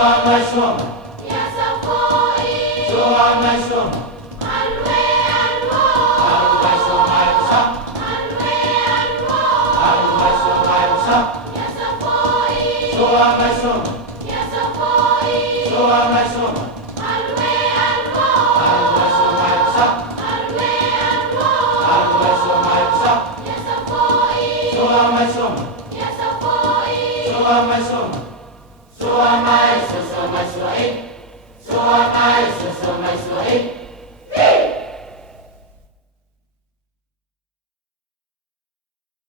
mai som, ya sa foi, soa mai som, alwe alwo, alu mai som mai sa, alwe alwo, alu mai som mai sa, ya sa foi, soa mai som, ya sa foi, soa mai som, alwe alwo, alu mai som mai sa, alwe alwo, alu mai som mai sa, ya sa foi, soa mai som, ya sa foi, soa mai som, soa mai so so mai so eh, soa mai so so mai so eh.